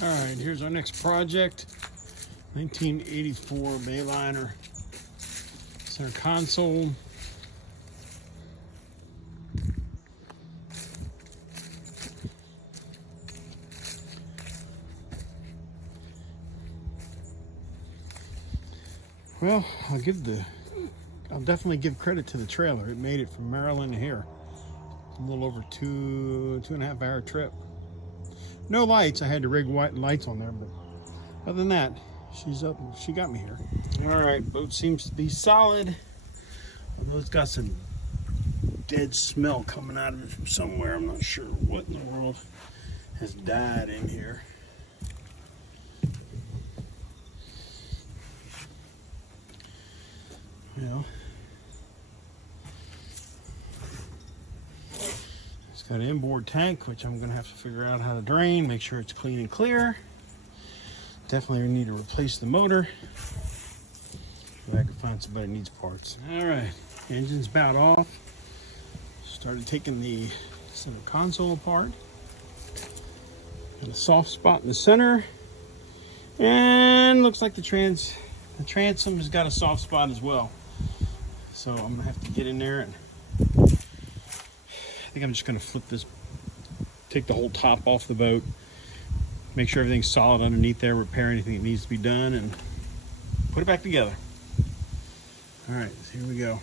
All right, here's our next project. 1984 Bayliner center console. Well, I'll definitely give credit to the trailer. It made it from Maryland to here. A little over two and a half hour trip. No lights. I had to rig white lights on there, but other than that, she's up. She got me here. All right, boat seems to be solid. Although it's got some dead smell coming out of it from somewhere. I'm not sure what in the world has died in here. Well, it's got an inboard tank, which I'm gonna have to figure out how to drain, make sure it's clean and clear. Definitely need to replace the motor. If I can find somebody that needs parts. All right, engine's about off. Started taking the center console apart. Got a soft spot in the center. And looks like the transom has got a soft spot as well. So I'm gonna have to get in there and I think I'm just gonna flip this, take the whole top off the boat, make sure everything's solid underneath there, repair anything that needs to be done, and put it back together. All right, so here we go.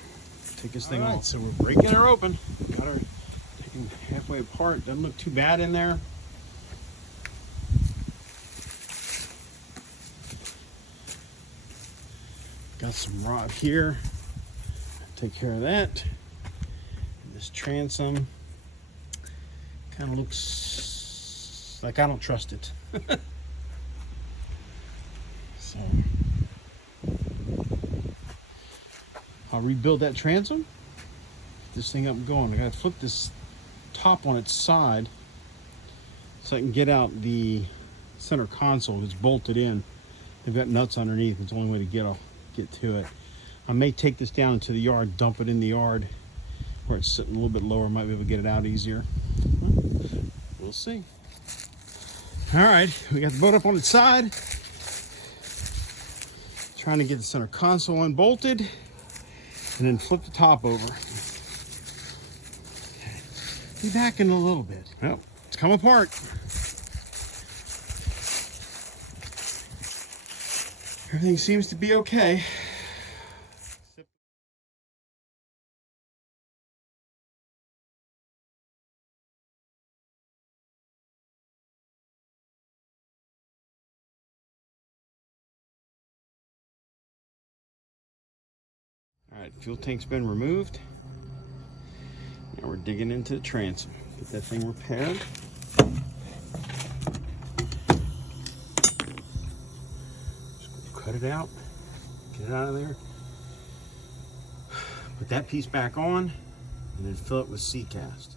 Take this thing off. So we're breaking her open. Got her taken halfway apart. Doesn't look too bad in there. Got some rod here. Take care of that. And this transom kind of looks like I don't trust it. So I'll rebuild that transom. Get this thing up and going. I gotta flip this top on its side so I can get out the center console. It's bolted in. They've got nuts underneath. It's the only way to get to it. I may take this down into the yard, dump it in the yard where it's sitting a little bit lower. Might be able to get it out easier. We'll see. All right, we got the boat up on its side. Trying to get the center console unbolted and then flip the top over. Okay. Be back in a little bit. Well, it's come apart. Everything seems to be okay. All right, fuel tank's been removed. Now we're digging into the transom. Get that thing repaired. Just cut it out, get it out of there. Put that piece back on, and then fill it with Sea Cast.